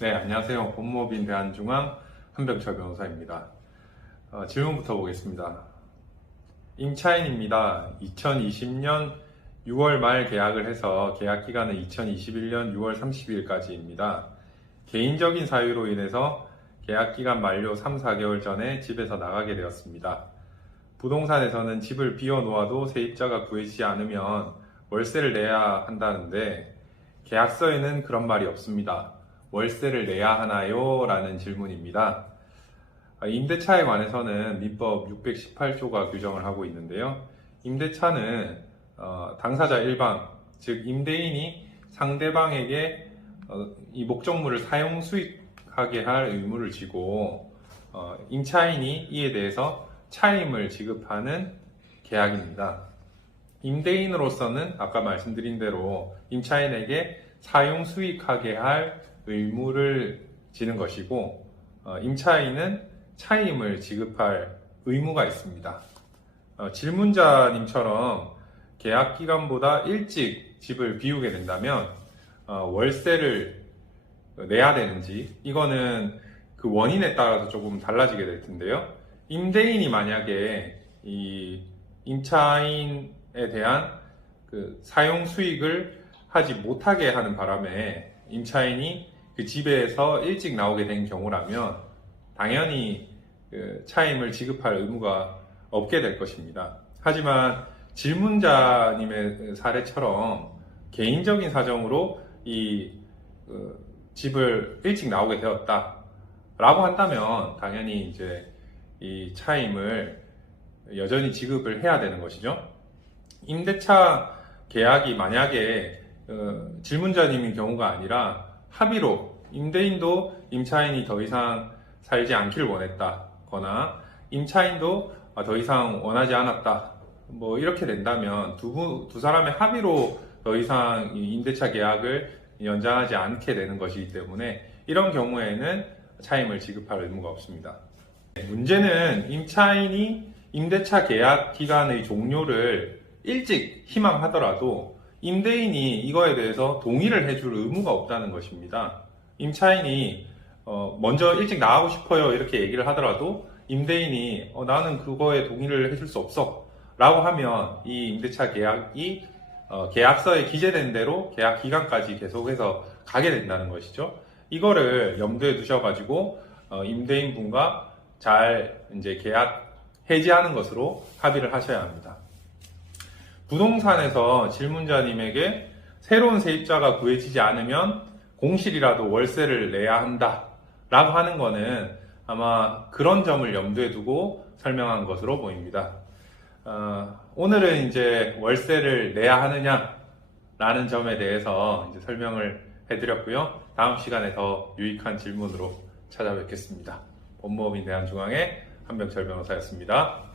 네, 안녕하세요. 법무법인 대한중앙 한병철 변호사입니다. 질문부터 보겠습니다. 임차인입니다. 2020년 6월 말 계약을 해서 계약 기간은 2021년 6월 30일까지입니다. 개인적인 사유로 인해서 계약 기간 만료 3, 4개월 전에 집에서 나가게 되었습니다. 부동산에서는 집을 비워놓아도 세입자가 구해지지 않으면 월세를 내야 한다는데 계약서에는 그런 말이 없습니다. 월세를 내야 하나요? 라는 질문입니다. 임대차에 관해서는 민법 618조가 규정을 하고 있는데요. 임대차는 당사자 일방, 즉 임대인이 상대방에게 이 목적물을 사용 수익하게 할 의무를 지고 임차인이 이에 대해서 차임을 지급하는 계약입니다. 임대인으로서는 아까 말씀드린 대로 임차인에게 사용 수익하게 할 의무를 지는 것이고 임차인은 차임을 지급할 의무가 있습니다. 질문자님처럼 계약 기간보다 일찍 집을 비우게 된다면 월세를 내야 되는지 이거는 그 원인에 따라서 조금 달라지게 될 텐데요. 임대인이 만약에 이 임차인에 대한 그 사용 수익을 하지 못하게 하는 바람에 임차인이 그 집에서 일찍 나오게 된 경우라면 당연히 그 차임을 지급할 의무가 없게 될 것입니다. 하지만 질문자님의 사례처럼 개인적인 사정으로 이 집을 일찍 나오게 되었다 라고 한다면 당연히 이제 이 차임을 여전히 지급을 해야 되는 것이죠. 임대차 계약이 만약에 질문자님인 경우가 아니라 합의로 임대인도 임차인이 더 이상 살지 않기를 원했다거나 임차인도 더 이상 원하지 않았다 뭐 이렇게 된다면 두 사람의 합의로 더 이상 임대차 계약을 연장하지 않게 되는 것이기 때문에 이런 경우에는 차임을 지급할 의무가 없습니다. 문제는 임차인이 임대차 계약 기간의 종료를 일찍 희망하더라도 임대인이 이거에 대해서 동의를 해줄 의무가 없다는 것입니다. 임차인이 먼저 일찍 나가고 싶어요 이렇게 얘기를 하더라도 임대인이 나는 그거에 동의를 해줄 수 없어 라고 하면 이 임대차 계약이 계약서에 기재된 대로 계약 기간까지 계속해서 가게 된다는 것이죠. 이거를 염두에 두셔가지고 임대인 분과 잘 이제 계약 해지하는 것으로 합의를 하셔야 합니다. 부동산에서 질문자님에게 새로운 세입자가 구해지지 않으면 공실이라도 월세를 내야 한다 라고 하는 거는 아마 그런 점을 염두에 두고 설명한 것으로 보입니다. 오늘은 이제 월세를 내야 하느냐 라는 점에 대해서 이제 설명을 해드렸고요. 다음 시간에 더 유익한 질문으로 찾아뵙겠습니다. 법무법인 대한중앙의 한병철 변호사였습니다.